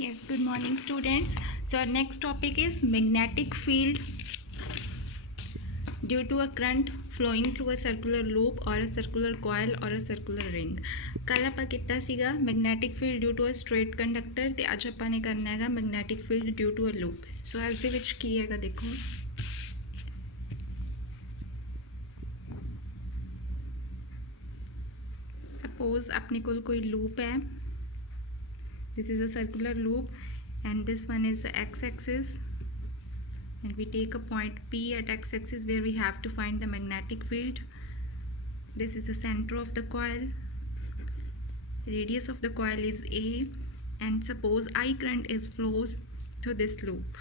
Yes, good morning students. So our next topic is magnetic field due to a current flowing through a circular loop or a circular coil or a circular ring. ਕੱਲ ਆਪਾਂ ਕੀਤਾ ਸੀਗਾ magnetic field due to a straight conductor ਤੇ ਅੱਜ ਆਪਾਂ ਨੇ ਕਰਨਾ ਹੈਗਾ magnetic field due to a loop. So ਇਸ ਦੇ ਵਿੱਚ ਕੀ ਹੈਗਾ ਦੇਖੋ suppose ਆਪਣੇ ਕੋਲ ਕੋਈ loop ਹੈ. This is a circular loop and this one is the x-axis. And we take a point P at x-axis where we have to find the magnetic field. This is the center of the coil. Radius of the coil is A and suppose I current is flows through this loop.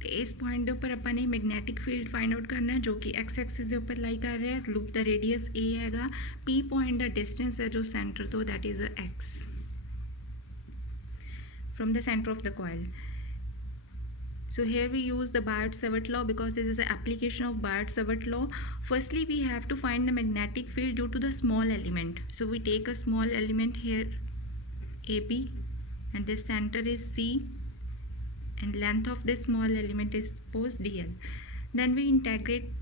ਤੇ ਇਸ point ਦੇ ਉੱਪਰ ਆਪਾਂ ਨੇ magnetic field find out ਕਰਨਾ ਹੈ ਜੋ ਕਿ x ਐਕਸਿਸ ਦੇ ਉੱਪਰ ਲਾਈ ਕਰ ਰਿਹਾ ਹੈ ਲੂਪ ਦਾ ਰੇਡੀਅਸ A ਹੈਗਾ P ਪੁਆਇੰਟ ਦਾ ਡਿਸਟੈਂਸ ਹੈ ਜੋ ਸੈਂਟਰ ਤੋਂ that is x from the center of the coil. So here we use the Biot-Savart law because this is an application of Biot-Savart law. Firstly, we have to find the magnetic field due to the small element. So we take a small element here AB and the center is C and length of this small element is suppose DL. Then we integrate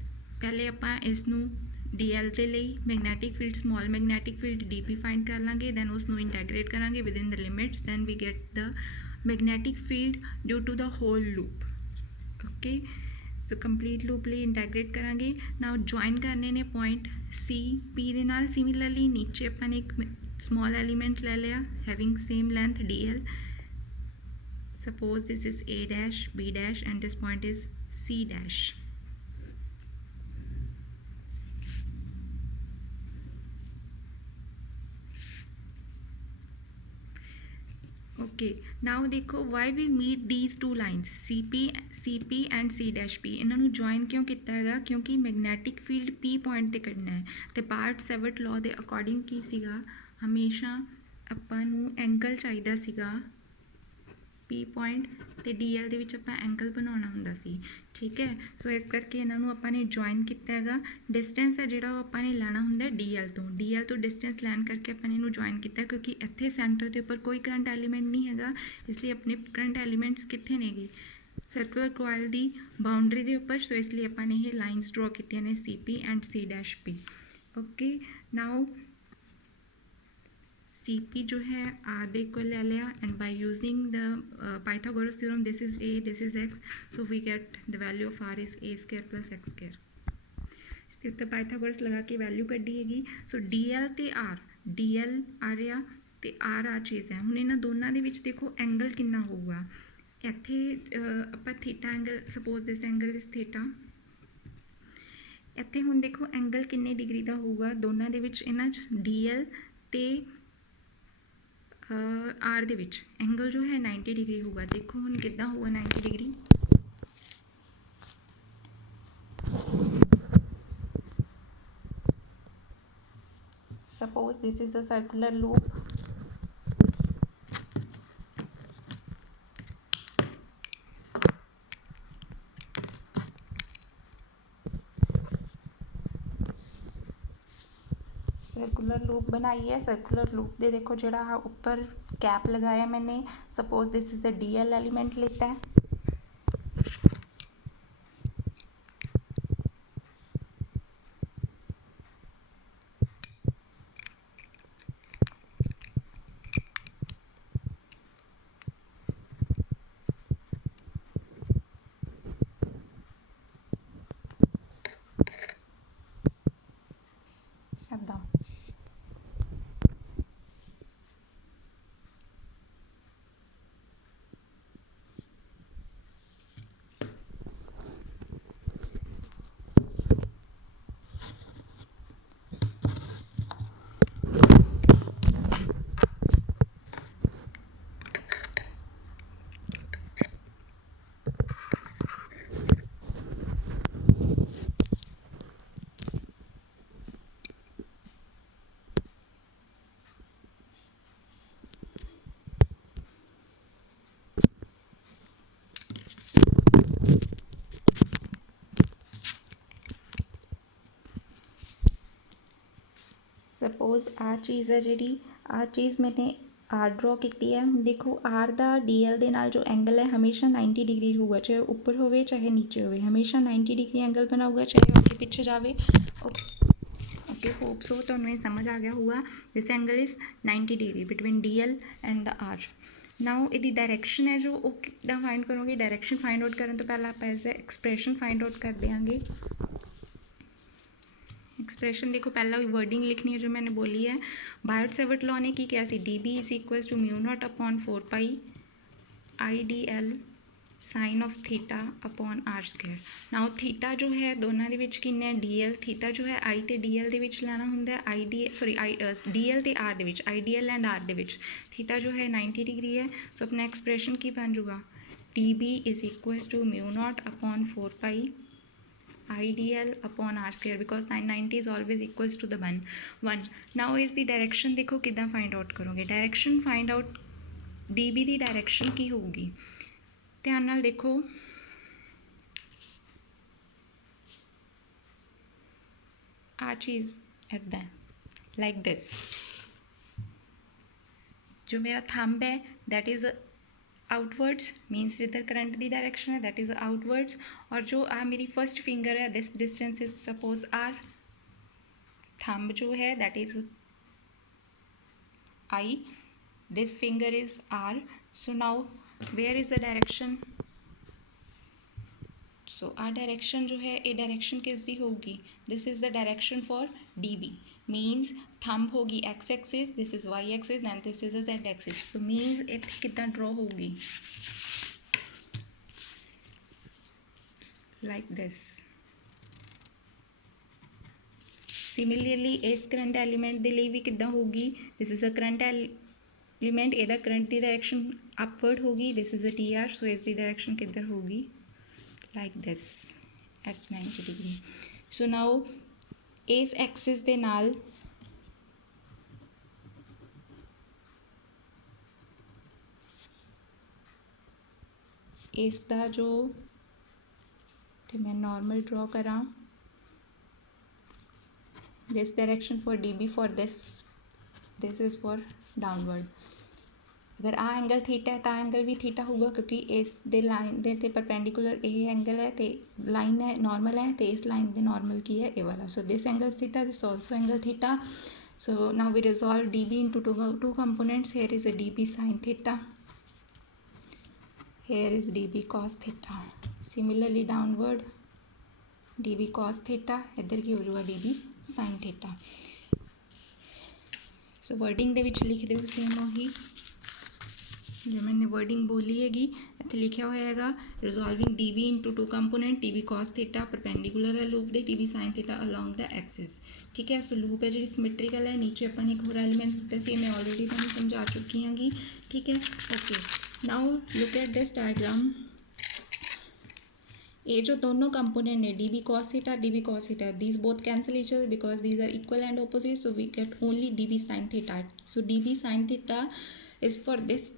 पहले ਆਪਾਂ ਇਸ ਨੂੰ DL ਦੇ ਲਈ magnetic field small magnetic field DP find ਕਰ ਲਾਂਗੇ then ਉਸ ਨੂੰ integrate ਕਰਾਂਗੇ within the limits then we get the magnetic field due to the whole loop. Okay, so complete loop ਲਈ integrate ਕਰਾਂਗੇ. Now join ਕਰਨੇ ਨੇ point C P ਦੇ ਨਾਲ. Similarly ਨੀਚੇ ਆਪਾਂ ਨੇ ਇੱਕ small element ਲੈ ਲਿਆ having same length DL. Suppose this is A dash B dash and this point is C dash. Okay, now देखो why we meet these two lines CP and C dash P ਇਹਨਾਂ ਨੂੰ join ਕਿਉਂ ਕੀਤਾ ਹੈਗਾ ਕਿਉਂਕਿ magnetic field P point ਤੇ ਕੱਢਣਾ ਹੈ ਤੇ Biot-Savart law ਦੇ according ਕੀ ਸੀਗਾ ਹਮੇਸ਼ਾ ਆਪਾਂ ਨੂੰ ਐਂਗਲ ਚਾਹੀਦਾ ਸੀਗਾ P point ਤੇ DL ਦੇ ਵਿੱਚ ਆਪਾਂ ਐਂਗਲ ਬਣਾਉਣਾ ਹੁੰਦਾ ਸੀ ਠੀਕ ਹੈ ਸੋ ਇਸ ਕਰਕੇ ਇਹਨਾਂ ਨੂੰ ਆਪਾਂ ਨੇ ਜੁਆਇਨ ਕੀਤਾ ਹੈਗਾ ਡਿਸਟੈਂਸ ਹੈ ਜਿਹੜਾ ਉਹ ਆਪਾਂ ਨੇ ਲੈਣਾ ਹੁੰਦਾ DL ਤੋਂ ਡਿਸਟੈਂਸ ਲੈਣ ਕਰਕੇ ਆਪਾਂ ਨੇ ਇਹਨੂੰ ਜੁਆਇਨ ਕੀਤਾ ਕਿਉਂਕਿ ਇੱਥੇ ਸੈਂਟਰ ਦੇ ਉੱਪਰ ਕੋਈ ਕਰੰਟ ਐਲੀਮੈਂਟ ਨਹੀਂ ਹੈਗਾ ਇਸ ਲਈ ਆਪਣੇ ਕਰੰਟ ਐਲੀਮੈਂਟਸ ਕਿੱਥੇ ਨੇਗੇ ਸਰਕੂਲਰ ਕੋਇਲ ਦੀ ਬਾਉਂਡਰੀ ਦੇ ਉੱਪਰ ਸੋ ਇਸ ਲਈ ਆਪਾਂ ਨੇ ਇਹ ਲਾਈਨਸ ਡਰਾ ਕੀਤੀਆਂ ਨੇ CP and C-P. Okay now CP जो है आधे को ले लिया and by using the Pythagoras theorem this is A this is X so we get the value of R is A square plus X square. इसके ऊपर Pythagoras लगा के वैल्यू कड्डी हैगी सो DL ਤੇ R DL ਆ ਰਿਹਾ ਤੇ R ਆ ਚੀਜ਼ ਹੈ ਹੁਣ ਇਹਨਾਂ ਦੋਨਾਂ ਦੇ ਵਿੱਚ ਦੇਖੋ ਐਂਗਲ ਕਿੰਨਾ ਹੋਊਗਾ ਇੱਥੇ ਆਪਾਂ theta angle suppose this angle is theta ਇੱਥੇ ਹੁਣ ਦੇਖੋ ਐਂਗਲ ਕਿੰਨੇ ਡਿਗਰੀ ਦਾ ਹੋਊਗਾ ਦੋਨਾਂ ਦੇ ਵਿੱਚ ਇਹਨਾਂ 'ਚ DL ਤੇ आर ਦੇ ਵਿੱਚ ਐਂਗਲ ਜੋ ਹੈ 90 ਡਿਗਰੀ ਹੋਊਗਾ ਦੇਖੋ ਹੁਣ ਕਿੱਦਾਂ ਹੋਊਗਾ 90 degree suppose this is a circular loop circular loop बनाई है सर्कुलर लूप दे देखो जड़ा ऊपर कैप लगाया मैंने suppose this is the DL element लेता है सपोज आ चीज़ है जी आ चीज़ मैंने आर ड्रॉ की है। देखो आर दा डी एल दे नाल जो एंगल है हमेशा 90 डिग्री होगा, चाहे ऊपर होवे चाहे नीचे होवे, हमेशा 90 डिग्री एंगल बना होगा, चाहे आगे पीछे जावे। ओके होप सो तो ये समझ आ गया होगा। This angle is 90 degree between D L and the R. Now यदि डायरेक्शन है जो वो कितना फाइंड करोगे, डायरेक्शन फाइंड आउट करने तो पहले आप as a expression find out कर देंगे। एक्सप्रैशन देखो पहला वर्डिंग लिखनी है जो मैंने बोली है। बायट सेवर्ट लॉ ने की क्या सी, D B is equal to mu naught upon 4 pi I D L sine of theta upon R square. Now theta जो है दोनों ਦੇ ਵਿੱਚ ਕਿੰਨਾ ਹੈ ਡੀ ਐਲ, ਥੀਟਾ ਜੋ ਹੈ ਆਈ ਤੇ ਡੀ ਐਲ ਦੇ ਵਿੱਚ ਲੈਣਾ ਹੁੰਦਾ I D sorry I D L ਤੇ ਆਰ ਦੇ ਵਿੱਚ, I D L and R ਦੇ ਵਿੱਚ ਥੀਟਾ ਜੋ ਹੈ 90 डिग्री है। सो अपना एक्सप्रेशन की बन जाऊगा D B is equal to mu naught upon 4 pi I D L upon R square because sine 90 is always equals to the one. Now इस दी डायरेक्शन देखो कितना फाइंड आउट करोगे, direction find out D B की direction की होगी, ध्यान नाल देखो। आ चीज़ इदा लाइक दिस, जो मेरा थंब है दैट इज़ आउटवर्ड्स, मीन्स जिधर करंट की डायरेक्शन है दैट इज़ आउटवर्ड्स, और जो आ मेरी फर्स्ट फिंगर है this distance is suppose R, thumb जो है that is I, this finger is R. So now where is the direction, so आ डायरेक्शन जो है ये डायरेक्शन किसकी होगी, this is the direction for D B, means thumb होगी X axis, this is Y axis then this is Z axis. So means इतने कितना draw होगी लाइक दिस। सिमिलरली इस करंट एलीमेंट के लिए भी कितना होगी, this is a current element, ਇਹਦਾ करंट की डायरेक्शन अपवर्ड होगी, this is a T R, so इसकी डायरेक्शन किधर होगी like this at 90 degree। so now इस एक्सिस दे नाल इसका जो तो मैं नॉर्मल ड्रॉ करा this direction for D B for this is for downward. अगर आ एंगल थीटा है तो एंगल भी थीटा होगा क्योंकि इस दे लाइन दे परपेंडिकुलर ये एंगल है तो लाइन है नॉर्मल है तो इस लाइन दे नॉर्मल की है ये वाला। So this angle theta, this also angle theta. So now we resolve D B into two components, here is a D B sine theta, here is D B cos theta. Similarly downward D B cos theta, इधर की हो जाएगा D B sine theta. So wording दे विच लिख दो same वही जो मैंने वर्डिंग बोली हैगी, इतने लिखा होएगा resolving D B into two component D B cos theta perpendicular है लूप दे D B sine theta along the axis. ठीक है, सो लूप है जी सिमेट्रिकल है, नीचे अपन एक होर एलिमेंट दिता सी मैं ऑलरेडी तुहानूं समझा चुकी हैगी। ठीक है, okay now look at this diagram. ये जो दोनों कंपोनेंट ने D B cos theta D B cos theta, these both cancel each other because these are equal and opposite, so we get only D B sine theta. So D B sine theta is for this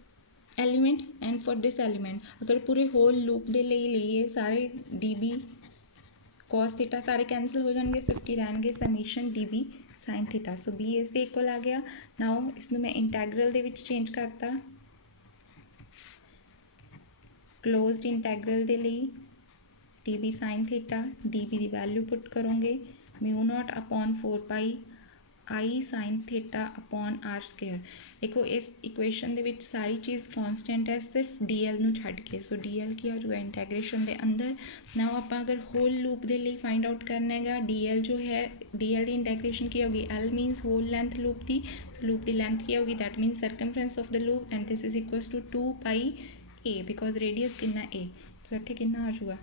element and for this element. अगर पूरे whole loop दे लिए सारे D B cos theta सारे cancel हो जाएंगे, सबकी रहेंगे summation D B sine theta. So B is the equal आ गया। नाउ इसमें मैं इंटैग्रल दे विच चेंज करता, क्लोज्ड इंटैग्रल दे लिए D B sine theta D B की वैल्यू पुट करोगे mu naught upon 4 pi I sine theta upon R square. देखो इस इक्वेशन दे विच सारी चीज़ कॉन्सटेंट है सिर्फ डी एल नूं छड्ड के, सो डी एल की हो जाएगा इंटैग्रेशन दे अंदर। नाउ आपां अगर होल लूप दे लिए फाइंड आउट करना है डी एल जो है डी एल की इंटैग्रेशन की होगी, L means whole length loop की, सो लूप की लेंथ की होगी that means circumference of the loop and this is equals to 2 pi A because radius कितना ए, सो इत्थे कितना आ जाऊगा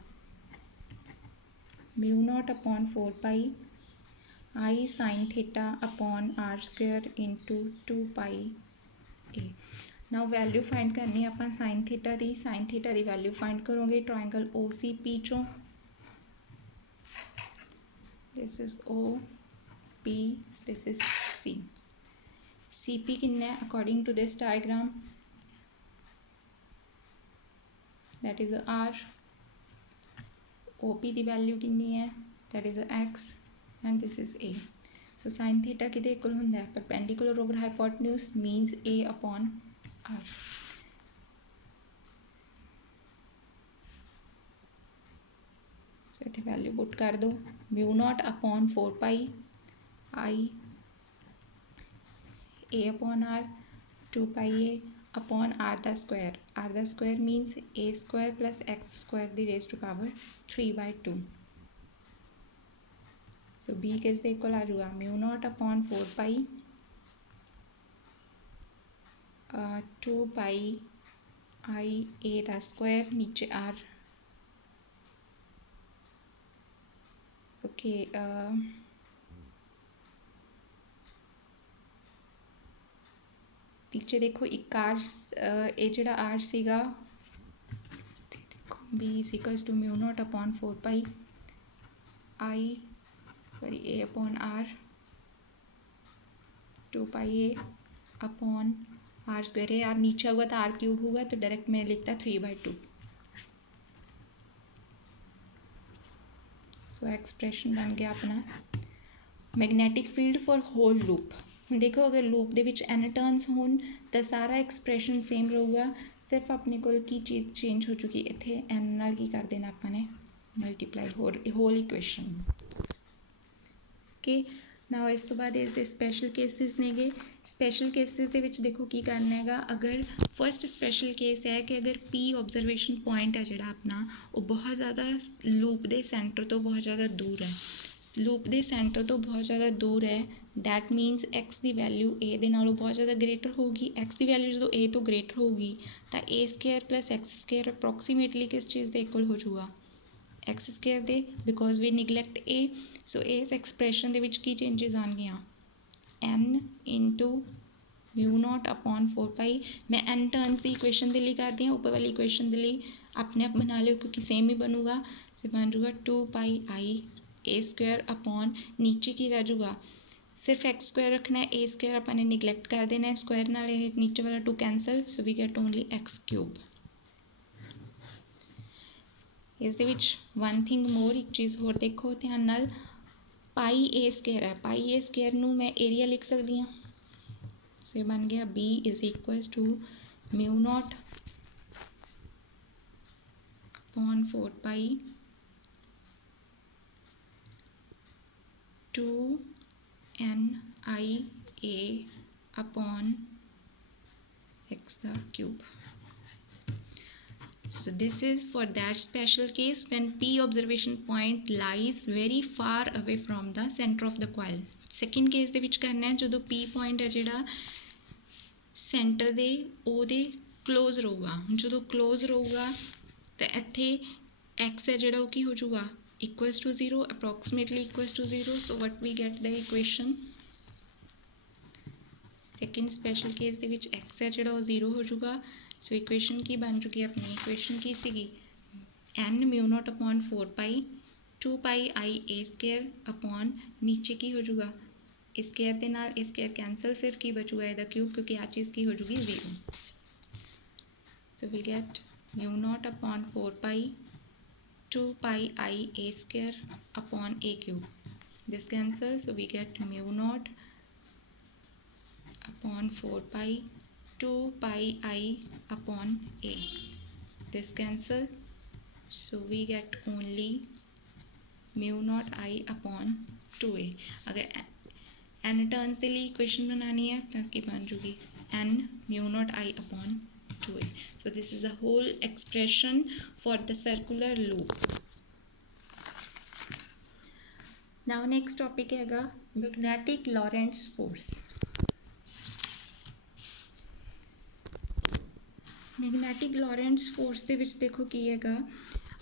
mu naught upon 4 pi I sine theta upon R square into 2 pi A. Now value find करनी है अपन sine theta की वैल्यू फाइंड करोगे ट्रायंगल ओ सी पी चों, this is O P this is C P कितना है according to this diagram that is R, O P की value कितनी है that is x and this is a। So sine theta किहदे equal हुंदा है perpendicular over hypotenuse means A upon R। So इत्थे value put कर दो mu naught upon 4 pi I A upon R 2 pi A upon R दा square means A square plus X square दी raise to power 3/2। So B किसके equal आ जाऊगा mu naught upon 4 pi 2 pi I A दा square नीचे R। Okay पीछे देखो एक आर ये जोड़ा आर सीगा देखो B is equals to mu naught upon 4 pi I sorry A upon R 2 pi A upon R square है आर नीचे होगा तो आर क्यूब होगा तो डायरेक्ट मैंने लिखता 3/2। सो एक्सप्रैशन बन गया अपना magnetic field for whole loop. देखो अगर लूप दे विच n टर्न्स होन तो सारा एक्सप्रैशन सेम रहूगा सिर्फ अपने को की चीज़ चेंज हो चुकी इत्थे n नाल की कर देना अपने multiply whole equation. Okay now इस तो बाद इस स्पैशल केसिस ने गे स्पैशल केसिस दे विच देखो की करना हैगा अगर फर्स्ट स्पैशल केस है कि अगर P ऑब्जरवेशन पॉइंट है जिहड़ा अपना वो बहुत ज़्यादा लूप दे सेंटर तो बहुत ज़्यादा दूर है लूप दे सेंटर तो बहुत ज़्यादा दूर है दैट मीनस एक्स की वैल्यू ए दे नालों बहुत ज़्यादा ग्रेटर होगी एक्स की वैल्यू जो ए तो ग्रेटर होगी तो A square plus x square approximately किस चीज़ के इक्वल हो जाऊगा एक्स स्केयर दे because we neglect A so इस एक्सप्रैशन दे विच की चेंजिज आनगियां N into mu naught upon 4 pi मैं एन टर्न्स की इक्वेशन के लिए कर दी ऊपर वाली इक्वेशन के लिए अपने आप बना लियो क्योंकि सेम ही बनूगा फिर बन जाऊगा 2 pi I A square upon नीचे की रह जाऊगा सिर्फ एक्स स्क्वायर रखना है ए स्क्वायर अपने निगलैक्ट कर देना है स्क्वायर नाल नीचे वाला 2 cancel so we get only X cube. इस दे विच वन थिंग मोर एक चीज़ होर देखो ध्यान नाल पाई ए स्केयर है पाई ए स्केयर नू मैं एरिया लिख सकती हाँ से बन गया B is equals to mu naught upon 4 pi 2 N I A upon X the cube. So this is for that special case when P observation point lies very far away from the center of the coil. Second case ਦੇ ਵਿੱਚ ਕਰਨਾ ਹੈ ਜਦੋਂ P point ਹੈ ਜਿਹੜਾ center ਦੇ ਉਹਦੇ close ਰਹੂਗਾ ਜਦੋਂ close ਰਹੂਗਾ ਤਾਂ ਇੱਥੇ x ਹੈ ਜਿਹੜਾ ਉਹ ਕੀ ਹੋ ਜਾਊਗਾ equals to 0 approximately equals to 0 so what we get the equation second special case ਦੇ ਵਿੱਚ x ਹੈ ਜਿਹੜਾ ਉਹ 0 ਹੋ ਜਾਊਗਾ सो इक्वेशन की बन चुकी है अपनी इक्वेशन की सीगी N mu naught upon 4 pi 2 pi I A square upon नीचे की हो जाऊगा स्केयर के नाल स्केयर कैंसल सिर्फ की बचूगा ਇਹਦਾ क्यूब क्योंकि आ चीज़ की हो जाऊगी 0 so we get mu naught upon 4 pi 2 pi I A square upon A cube this cancel so we get mu naught upon 4 pi 2 pi I upon a this cancel so we get only mu naught I upon 2a अगर n turns के लिए equation बनानी है तो क्या बन जाएगी n mu naught I upon 2a so this is the whole expression for the circular loop. Now next topic हैगा magnetic Lorentz force. Magnetic Lorentz force ਦੇ ਵਿੱਚ ਦੇਖੋ ਕੀ ਹੈਗਾ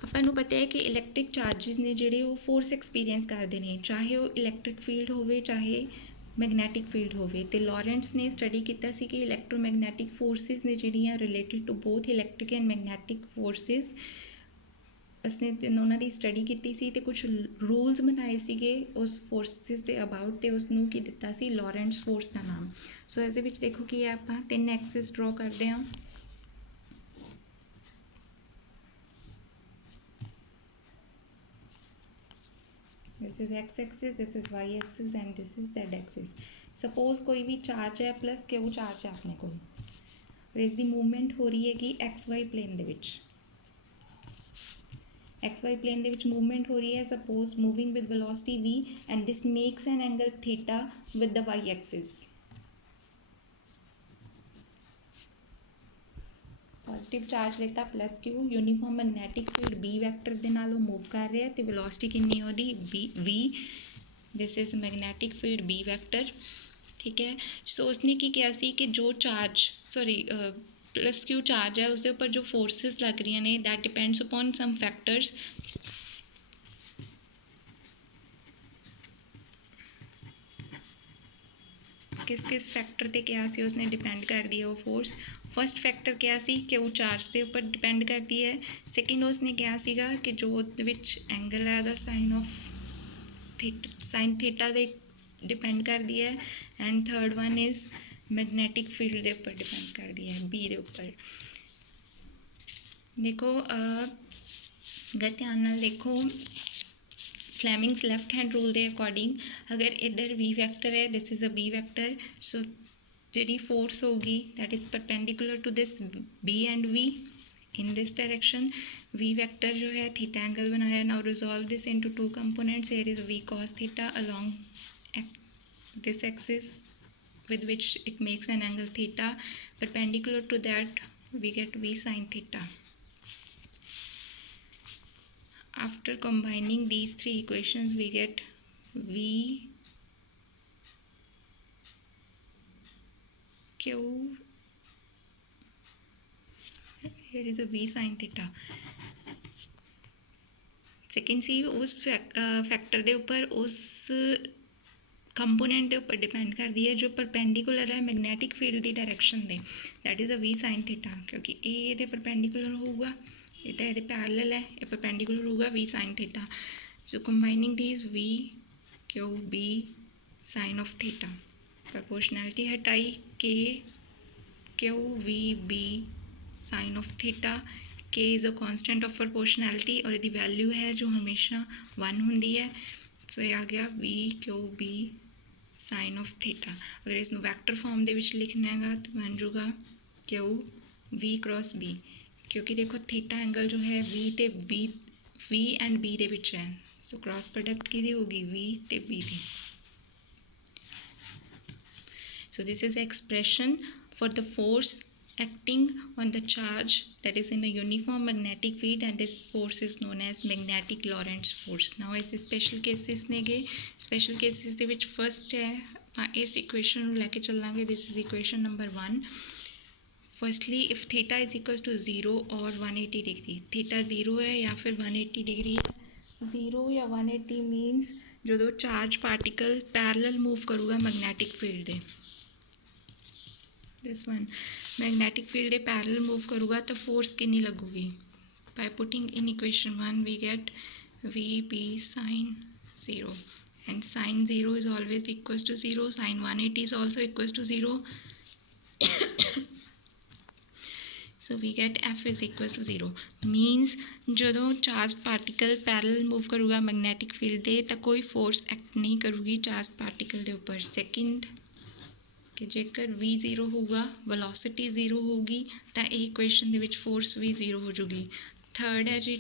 ਆਪਾਂ ਨੂੰ ਪਤਾ ਹੈ ਕਿ ਇਲੈਕਟ੍ਰਿਕ ਚਾਰजेस ਨੇ ਜਿਹੜੇ ਉਹ ਫੋਰਸ ਐਕਸਪੀਰੀਅੰਸ ਕਰਦੇ ਨੇ ਚਾਹੇ ਉਹ ਇਲੈਕਟ੍ਰਿਕ ਫੀਲਡ ਹੋਵੇ ਚਾਹੇ ਮੈਗਨੈਟਿਕ ਫੀਲਡ ਹੋਵੇ ਤੇ ਲੌਰੈਂਟਸ ਨੇ ਸਟੱਡੀ ਕੀਤਾ ਸੀ ਕਿ ਇਲੈਕਟ੍ਰੋਮੈਗਨੈਟਿਕ ਫੋਰਸਿਸ ਨੇ ਜਿਹੜੀਆਂ related to both electric and magnetic forces ਉਸਨੇ ਉਹਨਾਂ ਦੀ ਸਟੱਡੀ ਕੀਤੀ ਸੀ ਤੇ ਕੁਝ ਰੂਲਸ ਬਣਾਏ ਸੀਗੇ ਉਸ ਫੋਰਸਿਸ ਦੇ ਅਬਾਊਟ ਤੇ ਉਸ ਨੂੰ ਕੀ ਦਿੱਤਾ ਸੀ ਲੌਰੈਂਟਸ ਫੋਰਸ ਦਾ ਨਾਮ ਸੋ ਇਸ ਦੇ ਵਿੱਚ ਦੇਖੋ ਕੀ ਹੈ ਆਪਾਂ 3 ਐਕਸਿਸ ਡਰਾ ਕਰਦੇ ਹਾਂ this is X axis, this is Y axis and this is Z axis. Suppose कोई भी चार्ज है प्लस क्यू चार्ज है अपने को, इस दी मूवमेंट हो रही है कि एक्स वाई प्लेन ਦੇ ਵਿੱਚ एक्स वाई प्लेन ਦੇ ਵਿੱਚ मूवमेंट हो रही है, suppose moving with velocity v and this makes an angle theta with the Y axis. Positive charge लेता plus Q, uniform magnetic field B vector ਦੇ ਨਾਲ ਉਹ मूव कर रहा है तो वेलोसिटी कितनी ਉਹਦੀ v। This is magnetic field B vector, ठीक है। सो उसने की किया सी कि जो चार्ज प्लस क्यू चार्ज है उसके ऊपर जो फोर्सिस लग रही ने that depends upon some factors. किस किस फैक्टर ते क्या सी उसने डिपेंड कर दिया वो फोर्स। फर्स्ट फैक्टर क्या सी क्यू चार्ज के ऊपर डिपेंड करती है। सैकेंड उसने क्या सीगा कि जो विच एंगल है the sine of sine theta दे डिपेंड कर दिया है। And third one is magnetic field के ऊपर डिपेंड कर दिया है बी के ऊपर। देखो अगर ध्यान नाल देखो फ्लैमिंग्स लैफ्ट हैंड रूल के अकॉर्डिंग अगर इधर वी वैक्टर है this is a B vector, so जी फोर्स होगी that is perpendicular to this B and V in this direction. V vector जो है थीटा एंगल बनाया। Now resolve this into two components, here is V cos theta along this axis with which it makes an angle theta, perpendicular to that we get v sin theta. After combining these three equations we get v q, here is a v sin theta। Second सी उस factor के ऊपर उस component के ऊपर depend करती है जो परपेंडिकुलर है मैगनैटिक फील्ड की डायरेक्शन दे, that is a V sine theta, क्योंकि ये परपेंडिकुलर होगा ये तो ये पैरेलल है, ये परपेंडिकुलर होगा V sine theta. So combining these V Q B sine of theta, proportionality हटाई के Q V B sine of theta. K is a constant of proportionality और यदि वैल्यू है जो हमेशा 1 होंगी है। सो ये आ गया V Q B sine of theta. अगर इसमें वैक्टर फॉर्म के लिखना है तो बन जाऊगा क्यू वी क्रॉस बी, क्योंकि देखो थीटा एंगल जो है वी एंड बी दे विच है, सो क्रॉस प्रोडक्ट की होगी वी ते बी दी। So this is expression for the force acting on the charge that is in a uniform magnetic field and this force is known as magnetic Lorentz force. Now इस special cases ने गए special cases ਦੇ ਵਿੱਚ first है इस equation ਨੂੰ ਲੈ ਕੇ ਚੱਲਾਂਗੇ। this is equation number 1। firstly if theta is equals to 0 or 180 degree, theta 0 है या फिर 180 degree है। 0 या 180 means ਜਦੋਂ charge particle parallel move करूगा magnetic field ਦੇ, this one magnetic field parallel move करूँगा तो फोर्स कितनी लगूगी। By putting in equation 1 we get V B sine 0 and sine 0 is always equals to 0, sine 180 is also equals to 0। So we get F is equals to 0 means जो charge particle parallel move करूँगा magnetic field दे तो कोई force act नहीं करूँगी charge particle के ऊपर। Second कि जेकर v 0 होगा वेलोसिटी 0 होगी तो ये इक्वेशन के फोर्स भी 0 हो जाएगी। थर्ड है जी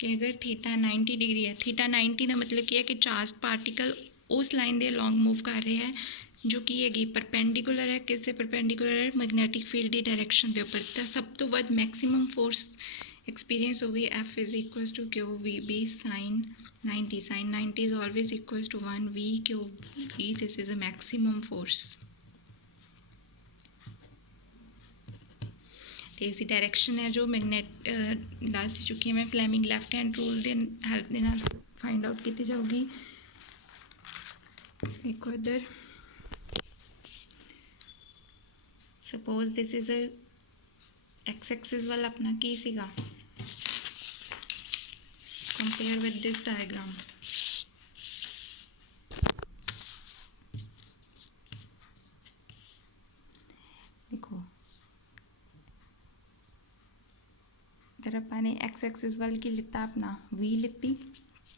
कि अगर थीटा 90 डिग्री है, थीटा 90 का मतलब क्या है कि चार्ज पार्टिकल उस लाइन के अलॉन्ग मूव कर रहे हैं जो कि हैगी परपेंडिकुलर है, किससे परपेंडिकुलर है मैगनैटिक फील्ड की डायरेक्शन के ऊपर। तो सब तो वध मैक्सिमम फोर्स एक्सपीरियंस होगी F is equals to Q V B sine 90, sin 90 is always equals to 1 v cube v, this is a maximum force। तो इसी डायरेक्शन है जो मैगनेट दस चुकी है मैं फ्लैमिंग लैफ्ट हैंड रूल के हेल्प के नाल फाइंड आउट की जाऊगी। देखो इधर suppose this is a x axis वाला अपना की सीगा, compare with this diagram। देखो the फिर अपने एक्स एक्सिस वाल की लिता अपना v लिती,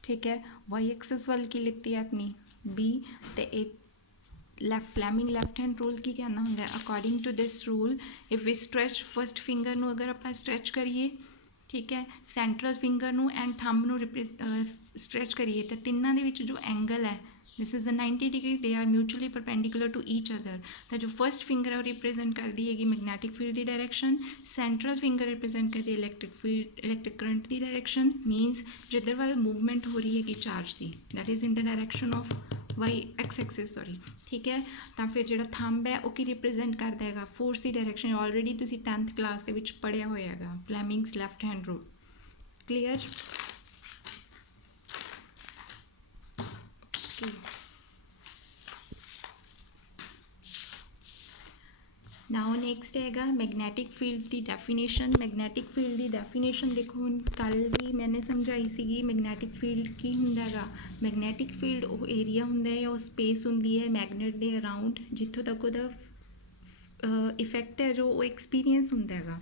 ठीक है, वाई एक्सिस वाल की लिती है अपनी b, तो left Fleming left hand rule की कहना होंगे according to this rule if we stretch first finger ਨੂੰ अगर ਆਪਾਂ स्ट्रैच करिए, ठीक है, सेंट्रल फिंगर ਨੂੰ एंड थंब ਨੂੰ स्ट्रैच करिए तो ਤਿੰਨਾਂ ਦੇ ਵਿੱਚ जो एंगल है this is the 90 degree, they are mutually perpendicular to each other. तो जो फर्स्ट फिंगर है वो रिप्रेजेंट करती है मैगनैटिक फील्ड की डायरैक्शन, सेंट्रल फिंगर रिप्रेजेंट करती है इलैक्ट्रिक करंट की डायरैक्शन, मीनस जिधर वाल मूवमेंट हो रही है चार्ज की that is in the direction of Y X axis sorry, ठीक है। तो फिर जो थंब है वो की रिप्रेजेंट करता है फोर्स की डायरैक्शन, ऑलरेडी तुसीं 10th क्लास के पढ़िया होएगा Fleming's left hand rule, clear. Now next हैगा मैगनैटिक फील्ड की डेफिनेशन। मैगनैटिक फील्ड की डेफिनेशन देखो हुण कल भी मैंने समझाई सी। मैगनैटिक फील्ड की हुंदा हैगा, मैगनैटिक फील्ड वो एरिया हुंदा है, वो स्पेस हुंदी है मैगनेट के अराउंड जिथों तक वो इफेक्ट है जो वो एक्सपीरियंस हुंदा हैगा।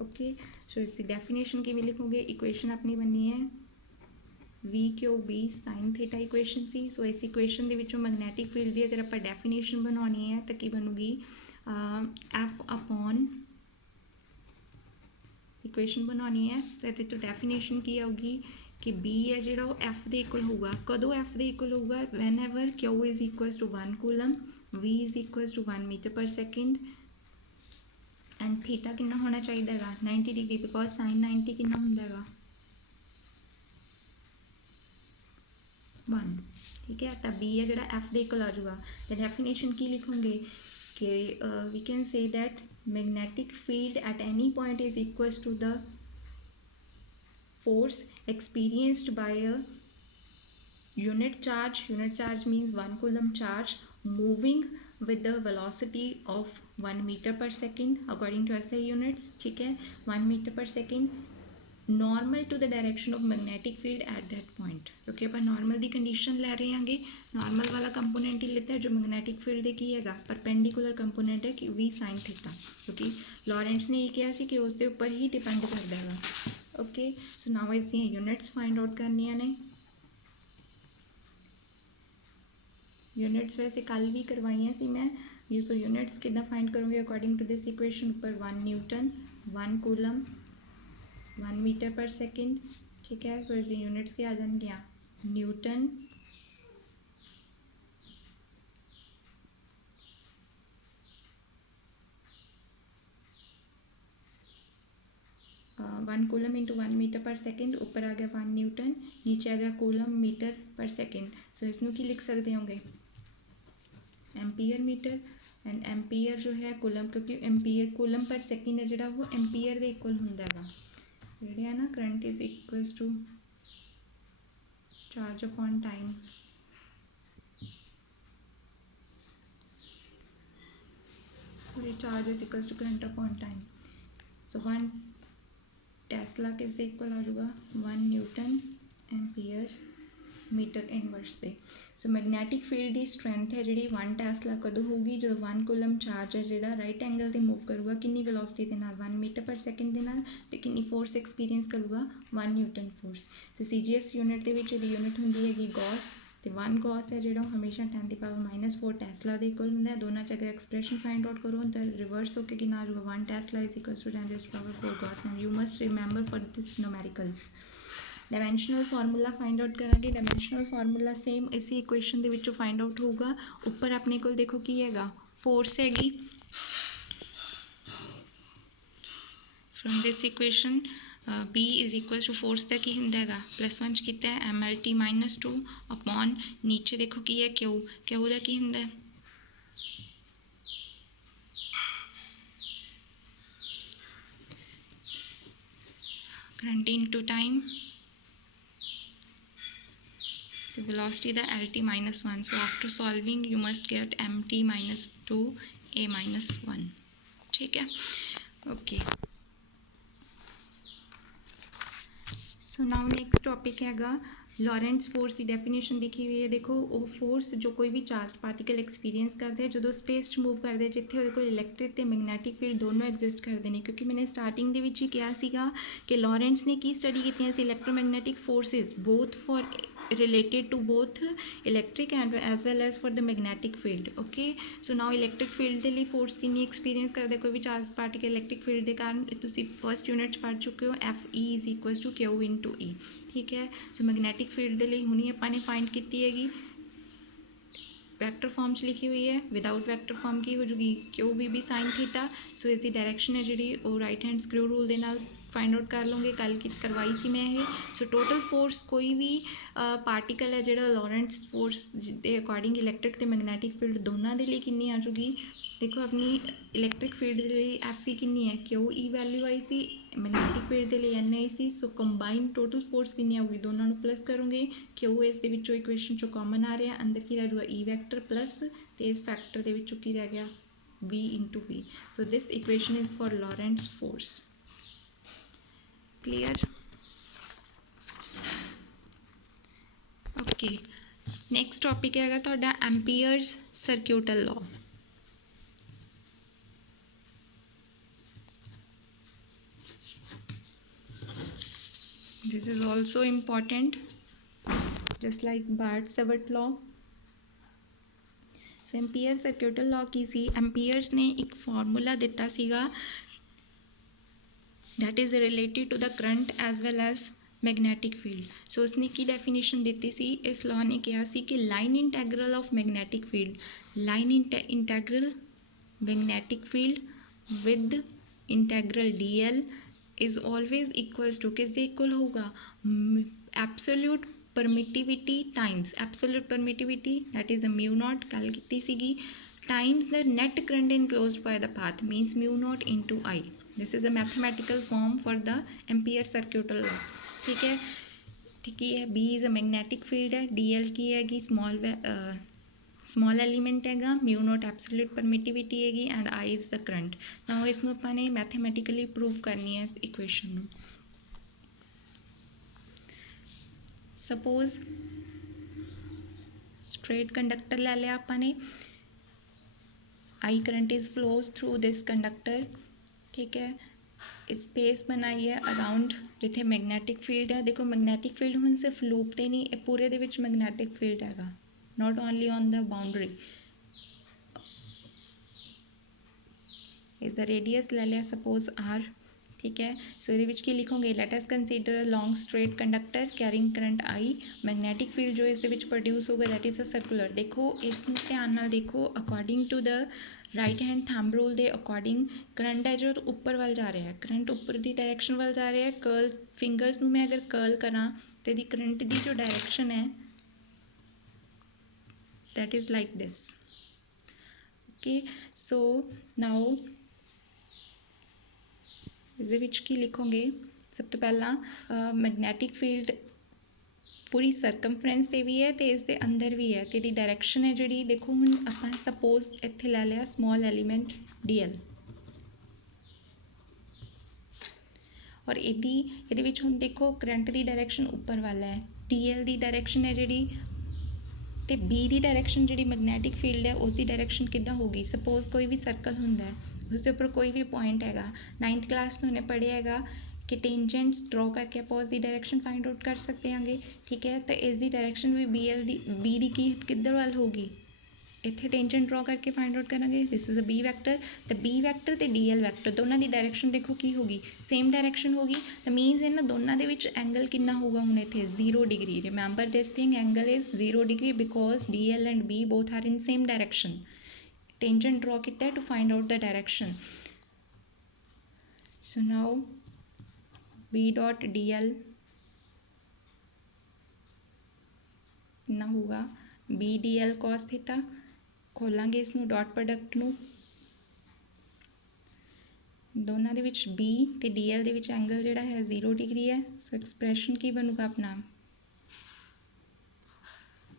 ओके, सो इसकी डेफिनेशन किवें लिखोगे, इक्वेशन अपनी बनी है V Q B sine theta equation सी। सो इस इक्वेशन के विचों मैगनैटिक फील्ड की अगर आप डेफिनेशन बनानी है तो की बनूगी एफ अपॉन इक्वेशन बनानी है तो ये तो डेफिनेशन की आऊगी कि बी है जो वो एफ के इक्वल होगा, कदों एफ के इक्वल होगा, whenever Q is equal to 1 coulomb, V is equal to 1 metre per second and theta कितना होना चाहिए है 90 डिग्री, बिकॉज साइन 90 कितना होंदा है 1, ठीक है। तो बी है जो एफ के इक्वल आ जाऊगा, तो डेफिनेशन की लिखोगे कि we can say that magnetic field at any point is equal to the force experienced by a unit charge means 1 coulomb charge moving with the velocity of 1 meter per second according to SI units, ठीक है, 1 meter per second normal to the direction of magnetic field at that point, क्योंकि आप normal की condition लै रहे हैं, normal वाला component ही लेता है जो मैगनैटिक फील्ड की है परपेंडिकुलर कंपोनेंट है कि वी साइन थीटा, क्योंकि लॉरेंट्स ने ये कहा कि उसके उपर ही डिपेंड करता है। ओके, सो नाउ इस दी यूनिट्स फाइंड आउट करनिया ने। यूनिट्स वैसे कल भी करवाइया सी मैं, सो यूनिट्स कितना फाइंड करूँगी अकॉर्डिंग टू दिस इक्वेशन, ऊपर 1 newton 1 coulomb 1 metre per second, ठीक है। सो इस यूनिट्स के आ जाएंगे newton, one coulomb into 1 metre per second, ऊपर आ गया 1 न्यूटन, नीचे आ गया coulomb metre per second. So इसनों की लिख सकते होंगे एम्पीयर मीटर एंड एम्पीयर जो है कूलम, क्योंकि एम्पीयर कूलम पर सेकेंड है जोड़ा वो एम्पीयर के इक्वल होंगे जोड़े है ना, current is equal to charge upon time, sorry charge is equal to current upon time. So 1 tesla किसके इक्वल आ जाऊगा 1 न्यूटन एम्पीयर मीटर इनवर्स से। सो मैगनैटिक फील्ड की स्ट्रेंथ है जी 1 टेस्ला कदों होगी जो 1 कूलम चार्ज है जो राइट एंगल से मूव करूगा कितनी वेलोसिटी के नाल 1 मीटर पर सेकेंड के नाल, तो कितनी फोर्स एक्सपीरियंस करूगा 1 न्यूटन फोर्स। तो CGS यूनिट के यूनिट होंगी है गॉस, तो 1 गॉस है जो हमेशा 10⁻⁴ टेस्ला के इक्वल होंगे। दोनों च अगर एक्सप्रैशन फाइंड आउट करो तो रिवर्स होकर कि आ जाऊगा 1 tesla is equal to 10⁻⁴ gauss and you must remember for this numericals. Dimensional formula find out करांगे, डायमेंशनल फार्मूला सेम इसी इक्वेशन के फाइंड आउट होगा। ऊपर अपने को देखो की है फोर्स हैगी from this equation P is equal to force का की होंगे +1 कितना है MLT -2 अपॉन नीचे देखो की है क्यू का की होंगे current into time, the velocity the LT -1, so after solving you must get MT -2 A -1, ठीक है। Okay, so now next topic हैगा ਲॉरेंट्स फोर्स की डेफिनेशन लिखी हुई है। देखो वो फोर्स जो कोई भी चार्ज पार्टिकल एक्सपीरियंस करते हैं जो स्पेस च मूव करते हैं जिथे वो इलैक्ट्रिक ते मैगनैटिक फील्ड दोनों एग्जिस्ट करते हैं, क्योंकि मैंने स्टार्टिंग ਦੇ ਵਿੱਚ ਹੀ ਕਿਹਾ ਸੀਗਾ ਕਿ ਲॉरेंट्स ने की स्टडी कीतियां सी electromagnetic forces both for related to both electric and as well as for the magnetic field. Okay, so now electric field ਦੇ ਲਈ force ਕਿੰਨੀ experience ਕਰਦੇ ਕੋਈ ਵੀ ਚਾਰਜ ਪਾਰਟੀਕਲ electric field ਦੇ ਕਾਰਨ ਤੁਸੀਂ ਫਸਟ ਯੂਨਿਟ 'ਚ ਪੜ੍ਹ ਚੁੱਕੇ ਹੋ FE is equals to Q into E। ਠੀਕ ਹੈ, ਸੋ ਮੈਗਨੈਟਿਕ ਫੀਲਡ ਦੇ ਲਈ ਹੁਣੀ ਆਪਾਂ ਨੇ ਫਾਈਂਡ ਕੀਤੀ ਹੈਗੀ, ਵੈਕਟਰ ਫਾਰਮ 'ਚ ਲਿਖੀ ਹੋਈ ਹੈ। ਵਿਦਾਊਟ ਵੈਕਟਰ ਫਾਰਮ ਕੀ ਹੋ ਜੂਗੀ ਕਿਊ ਵੀ ਸਾਈਨ ਥੀਟਾ। ਸੋ ਇਸ ਦੀ ਡਾਇਰੈਕਸ਼ਨ ਹੈ ਜਿਹੜੀ ਉਹ ਰਾਈਟ ਹੈਂਡ ਸਕਰੂ ਰੂਲ ਦੇ ਨਾਲ फाइंड आउट कर लोगे, कल की करवाई सी मैं ये। सो टोटल फोर्स कोई भी पार्टिकल है जो लॉरेंट्स फोर्स के अकॉर्डिंग इलैक्ट्रिक ते मैगनैटिक फील्ड दोनों के लिए कितनी आ जूगी। देखो अपनी इलैक्ट्रिक फील्ड के लिए FE कितनी है क्यू ई वैल्यू आई सी, मैगनैटिक फील्ड के लिए N आई सी। सो कंबाइन टोटल फोर्स कितनी आऊगी, दोनों प्लस करोगे क्यू इस इक्वेशन चो कॉमन आ रहा अंदर की रह जाऊगा E वैक्टर प्लस तो इस फैक्टर के की रह गया V into V। So this equation is for Lorentz force. Clear, okay. Next topic है तुहाडा Ampere's सर्क्यूटल law. This is also important just like BART-Savart law. So ampere circuital law की सी, Ampere's ने एक फॉर्मूला दिता सीगा that is related to the current as well as magnetic field. So उसने की definition दी सी, इस लॉ ने कहा सी कि line integral of magnetic field, line integral magnetic field with integral DL is always equals to किस दे इक्वल होगा absolute permittivity times absolute permittivity that is a mu naught कल की सीगी times the net current enclosed by the path means mu naught into I। This is a mathematical form for the Ampere circuital law. ठीक है, ठीक है। B is a magnetic field है, DL की हैगी स्मॉल एलीमेंट हैगा, mu naught absolute permittivity हैगी and I is the current. Now इसनूं आपां ने मैथमैटिकली प्रूव करनी है इस इक्वेशन नूं। सपोज स्ट्रेट कंडक्टर ले लिया आपां ने, I current is flows through this conductor. ठीक है, स्पेस बनाई है अराउंड जिथे मैगनैटिक फील्ड है। देखो मैगनैटिक फील्ड हम सिर्फ लूप ते नहीं, पूरे दे विच मैगनैटिक फील्ड हैगा, not only on the boundary. इस द रेडियस ले लिया सपोज R। ठीक है, सो ये की लिखोगे let us consider long straight conductor carrying current I। Magnetic field जो इस प्रोड्यूस होगा दैट इज़ अ सर्कुलर। देखो इस ध्यान नाल देखो, according to the right hand thumb rule के अकॉर्डिंग करंट है जो उपर वाल जा रहा है, करंट उपर की डायरैक्शन वाल जा रहा है। कर्ल फिंगर्स में मैं अगर कर्ल करा तो दी करंट की जो डायरैक्शन है that is like this. Okay, so now इस की लिखोगे सब तो पहला मैगनैटिक फील्ड पूरी सरकमफ्रेंस से भी है तो इसके अंदर भी है, तो दी डायरैक्शन है जी। देखो हम आप सपोज इत्थे लै लिया स्मॉल एलीमेंट DL और ये हम देखो करंट की डायरैक्शन उपर वाला है, DL की डायरैक्शन है जी, तो B की डायरैक्शन जी मैगनैटिक फील्ड है उसकी डायरैक्शन किद्दां होगी। सपोज कोई भी सर्कल हुंदा है उसके उपर कोई भी पॉइंट हैगा, 9th क्लास में पढ़िया हैगा कि टेंजेंट्स ड्रॉ करके आप उसकी डायरैक्शन फाइंड आउट कर सकते हैं। ठीक है, तो इसकी डायरैक्शन भी B की किधर वाल होगी, इत्थे टेंजेंट ड्रॉ करके फाइंड आउट करांगे। This is a B vector, तो B वैक्टर तो DL वैक्टर दोनों की डायरैक्शन देखो की होगी, सेम डायरैक्शन होगी। तो मीनस इन्होंने दोनों के विच एंगल कितना होगा हुण इत्थे 0 degree. Remember this thing, angle is 0 degree because DL and B both are in same direction. Tangent draw किया है to find out the direction. So now B dot DL ना होगा B DL cos थीटा। खोलांगे इसनूं dot product नूं, दोनों दे विच B ते DL दे विच एंगल जिहड़ा है 0 डिग्री है। सो एक्सप्रैशन की बनूगा अपना,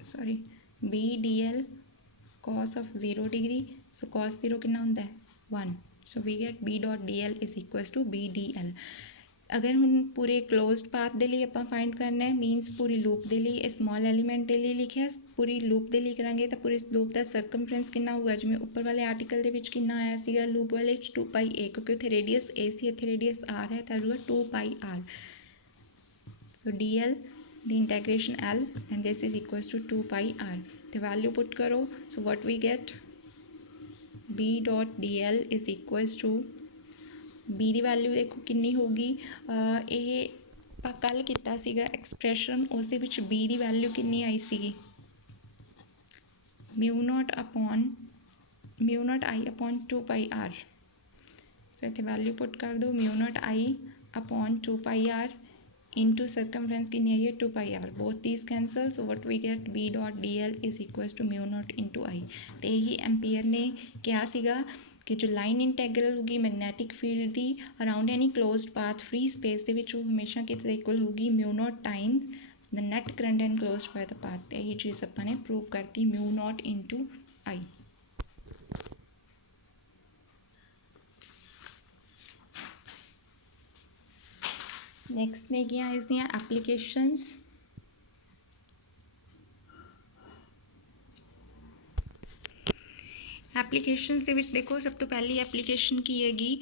sorry B DL cos of 0 डिग्री। सो cos 0 कितना होंदा है 1। So we get B dot DL is equals to B DL। ਅਗਰ ਹੁਣ ਪੂਰੇ ਕਲੋਜ਼ਡ ਪਾਥ ਦੇ ਲਈ ਆਪਾਂ ਫਾਈਂਡ ਕਰਨਾ ਹੈ ਮੀਨਸ ਪੂਰੀ ਲੂਪ ਦੇ ਲਈ ਸਮਾਲ ਐਲੀਮੈਂਟ ਦੇ ਲਈ ਲਿਖਿਆ, ਪੂਰੀ ਲੂਪ ਦੇ ਲਈ ਕਰਾਂਗੇ ਤਾਂ ਪੂਰੇ ਲੂਪ ਦਾ ਸਰਕਮਫਰੈਂਸ ਕਿੰਨਾ ਹੋਊਗਾ, ਜਿਵੇਂ ਉੱਪਰ ਵਾਲੇ ਆਰਟੀਕਲ ਦੇ ਵਿੱਚ ਕਿੰਨਾ ਆਇਆ ਸੀਗਾ ਲੂਪ ਵਾਲੇ 'ਚ 2πa, ਕਿਉਂਕਿ ਉੱਥੇ ਰੇਡੀਅਸ a ਸੀ, ਇੱਥੇ ਰੇਡੀਅਸ r ਹੈ ਤਾਂ ਆਜੂਗਾ 2πr। ਸੋ dl ਦੀ integration l and this is equals to 2πr। ਤੇ ਵੈਲਿਊ ਪੁੱਟ ਕਰੋ, so what we get b dot dl is equals to b ਦੀ ਵੈਲਿਊ ਦੇਖੋ ਕਿੰਨੀ ਹੋਊਗੀ, ਇਹ ਆਪਾਂ ਕੱਲ੍ਹ ਕੀਤਾ ਸੀਗਾ ਐਕਸਪ੍ਰੈਸ਼ਨ, ਉਸ ਦੇ ਵਿੱਚ b ਦੀ ਵੈਲਿਊ ਕਿੰਨੀ ਆਈ ਸੀਗੀ, mu naught i upon 2πr। So ਇੱਥੇ ਵੈਲਿਊ ਪੁੱਟ ਕਰ ਦਿਓ, mu naught i upon 2πr into circumference ਕਿੰਨੀ ਆਈ ਹੈ 2πr, both these cancel, so what we get b dot dl is equals to mu naught into i। ਤੇ ਇਹੀ ਐम्ਪੀਅਰ ਨੇ ਕਿਹਾ ਸੀਗਾ ਕਿ ਜੋ ਲਾਈਨ ਇੰਟੈਗਰਲ ਹੋਊਗੀ ਮੈਗਨੈਟਿਕ ਫੀਲਡ ਦੀ around any closed path free space ਦੇ ਵਿੱਚ ਉਹ ਹਮੇਸ਼ਾ ਕਿਤੇ ਇਕੁਅਲ ਹੋਊਗੀ mu naught time the net current enclosed by the path. ਤੇ ਇਹੀ ਚੀਜ਼ ਆਪਾਂ ਨੇ ਪ੍ਰੂਵ ਕਰਤੀ mu naught into I. Next ਨੇਗੀਆਂ ਇਸ ਦੀਆਂ ਐਪਲੀਕੇਸ਼ਨਸ। ਐਪਲੀਕੇਸ਼ਨਸ ਦੇ ਵਿੱਚ ਦੇਖੋ ਸਭ ਤੋਂ ਪਹਿਲੀ ਐਪਲੀਕੇਸ਼ਨ ਕੀ ਹੈਗੀ,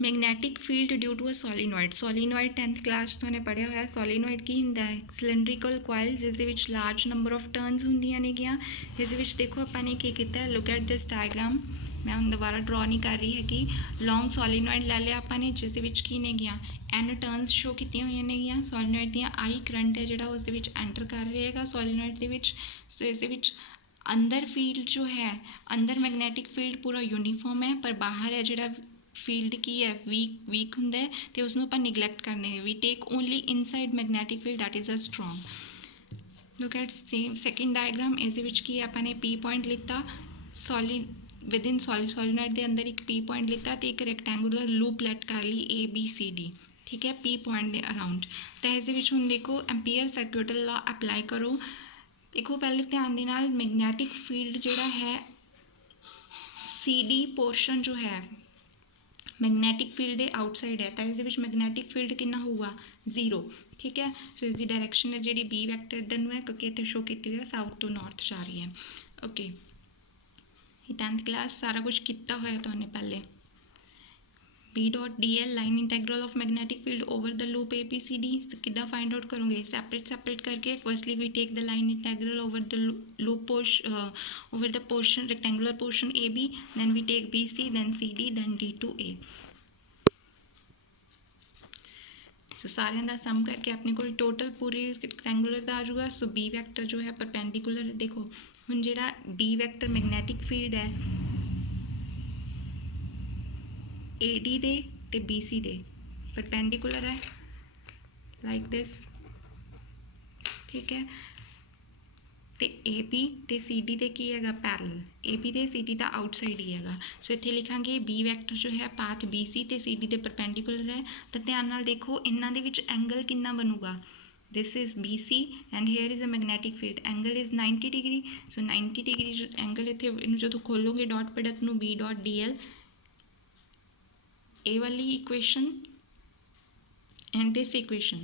magnetic field due to a solenoid. Solenoid 10th class ਤੋਂ ਨੇ ਪੜ੍ਹਿਆ ਹੋਇਆ। ਸੋਲੀਨੋਇਡ ਕੀ ਹੁੰਦਾ ਹੈ, ਸਿਲੰਡਰੀਕਲ ਕੁਆਇਲ ਜਿਸ ਦੇ ਵਿੱਚ ਲਾਰਜ ਨੰਬਰ ਆਫ ਟਰਨਸ ਹੁੰਦੀਆਂ ਨੇਗੀਆਂ। ਇਸ ਦੇ ਵਿੱਚ ਦੇਖੋ ਆਪਾਂ ਨੇ ਕੀ ਕੀਤਾ, ਲੁੱਕ ਐਟ ਦਿਸ ਡਾਇਗਰਾਮ, ਮੈਂ ਹੁਣ ਦੁਬਾਰਾ ਡਰॉ ਨਹੀਂ ਕਰ ਰਹੀ ਹੈਗੀ। ਲੌਂਗ ਸੋਲੀਨੋਇਡ ਲੈ ਲਿਆ ਆਪਾਂ ਨੇ ਜਿਸ ਦੇ ਵਿੱਚ ਕੀ ਨੇਗੀਆਂ n ਟਰਨਸ ਸ਼ੋ ਕੀਤੀਆਂ ਹੋਈਆਂ ਨੇਗੀਆਂ। ਸੋਲੀਨੋਇਡ ਦੀਆਂ i ਕਰੰਟ ਹੈ ਜਿਹੜਾ ਉਸ ਦੇ ਵਿੱਚ ਐਂਟਰ ਕਰ ਰਹੇਗਾ ਸੋਲੀਨੋਇਡ ਦੇ ਵਿੱਚ। ਸੋ ਇਸ ਦੇ ਵਿੱਚ ਅੰਦਰ ਫੀਲਡ ਜੋ ਹੈ, ਅੰਦਰ ਮੈਗਨੈਟਿਕ ਫੀਲਡ ਪੂਰਾ ਯੂਨੀਫਾਰਮ ਹੈ, ਪਰ ਬਾਹਰ ਹੈ ਜਿਹੜਾ ਫੀਲਡ ਕੀ ਹੈ ਵੀਕ ਹੁੰਦਾ ਹੈ ਅਤੇ ਉਸਨੂੰ ਆਪਾਂ ਨਿਗਲੈਕਟ ਕਰਦੇ ਹਾਂ। We take only inside magnetic field that is a strong. Look at same second diagram. ਇਸ ਦੇ ਵਿੱਚ ਕੀ ਆਪਾਂ ਨੇ ਪੀ ਪੁਆਇੰਟ ਲਿੱਤਾ, ਵਿਦਿਨ ਸੋਲੀਨੋਇਡ ਦੇ ਅੰਦਰ ਇੱਕ ਪੀ ਪੁਆਇੰਟ ਲਿੱਤਾ ਅਤੇ ਇੱਕ ਰੈਕਟੈਂਗੂਲਰ ਲੂਪ ਲੈਟ ਕਰ ਲਈ ABCD, ਠੀਕ ਹੈ, ਪੀ ਪੁਆਇੰਟ ਦੇ ਅਰਾਊਂਡ। ਤਾਂ ਇਸ ਦੇ ਵਿੱਚ ਹੁਣ ਦੇਖੋ ਐਂਪੀਅਰ ਸਰਕਿਊਟਲ ਲਾ ਅਪਲਾਈ ਕਰੋ। ਦੇਖੋ ਪਹਿਲੇ ਧਿਆਨ ਦੇ ਨਾਲ ਮੈਗਨੈਟਿਕ ਫੀਲਡ ਜਿਹੜਾ ਹੈ CD ਪੋਰਸ਼ਨ ਜੋ ਹੈ ਮੈਗਨੈਟਿਕ ਫੀਲਡ ਦੇ ਆਊਟਸਾਈਡ ਹੈ, ਤਾਂ ਇਸ ਦੇ ਵਿੱਚ ਮੈਗਨੈਟਿਕ ਫੀਲਡ ਕਿੰਨਾ ਹੋਊਗਾ 0, ਠੀਕ ਹੈ। ਸੋ ਇਸ ਦੀ ਡਾਇਰੈਕਸ਼ਨ ਹੈ ਜਿਹੜੀ B ਵੈਕਟਰ ਇੱਧਰ ਨੂੰ ਹੈ ਕਿਉਂਕਿ ਇੱਥੇ ਸ਼ੋ ਕੀਤੀ ਹੋਈ ਹੈ ਸਾਊਥ ਤੋਂ ਨਾਰਥ ਜਾ ਰਹੀ ਹੈ। ਓਕੇ, ਇਹ 10th ਕਲਾਸ ਸਾਰਾ ਕੁਛ ਕੀਤਾ ਹੋਇਆ ਤੁਹਾਨੇ ਪਹਿਲੇ। B dot dl line integral of magnetic field over the loop ABCD ਕਿੱਦਾਂ ਫਾਈਂਡ ਆਊਟ ਕਰੋਗੇ, ਸੈਪਰੇਟ ਕਰਕੇ। Firstly we take the line integral over the loop over the portion rectangular portion AB, then we take BC, then CD, then D to A। ਸੋ ਸਾਰਿਆਂ ਦਾ ਸਮ ਕਰਕੇ ਆਪਣੇ ਕੋਲ total ਪੂਰੇ rectangular ਦਾ ਆ ਜਾਊਗਾ। ਸੋ B ਵੈਕਟਰ ਜੋ ਹੈ ਪਰਪੈਂਡੀਕੂਲਰ, ਦੇਖੋ ਹੁਣ ਜਿਹੜਾ B ਵੈਕਟਰ ਮੈਗਨੈਟਿਕ ਫੀਲਡ ਹੈ AD ਦੇ ਅਤੇ BC ਦੇ ਪਰਪੈਂਡੀਕੂਲਰ ਹੈ ਲਾਈਕ ਦਿਸ, ਠੀਕ ਹੈ। ਅਤੇ AB ਅਤੇ CD ਦੇ ਕੀ ਹੈਗਾ ਪੈਰਲਲ, AB ਦੇ CD ਦਾ ਆਊਟਸਾਈਡ ਹੀ ਹੈਗਾ। ਸੋ ਇੱਥੇ ਲਿਖਾਂਗੇ B ਵੈਕਟਰ ਜੋ ਹੈ ਪਾਥ BC ਅਤੇ CD ਦੇ ਪਰਪੈਂਡੀਕੂਲਰ ਹੈ। ਤਾਂ ਧਿਆਨ ਨਾਲ ਦੇਖੋ ਇਹਨਾਂ ਦੇ ਵਿੱਚ ਐਂਗਲ ਕਿੰਨਾ ਬਣੂਗਾ, this is BC and here is a magnetic field, angle is 90 degree। so 90 degree angle ਇੱਥੇ ਇਹਨੂੰ ਜਦੋਂ ਖੋਲੋਗੇ ਡਾਟ ਪ੍ਰੋਡਕਟ ਨੂੰ B dot dl, ਇਹ ਵਾਲੀ equation and this equation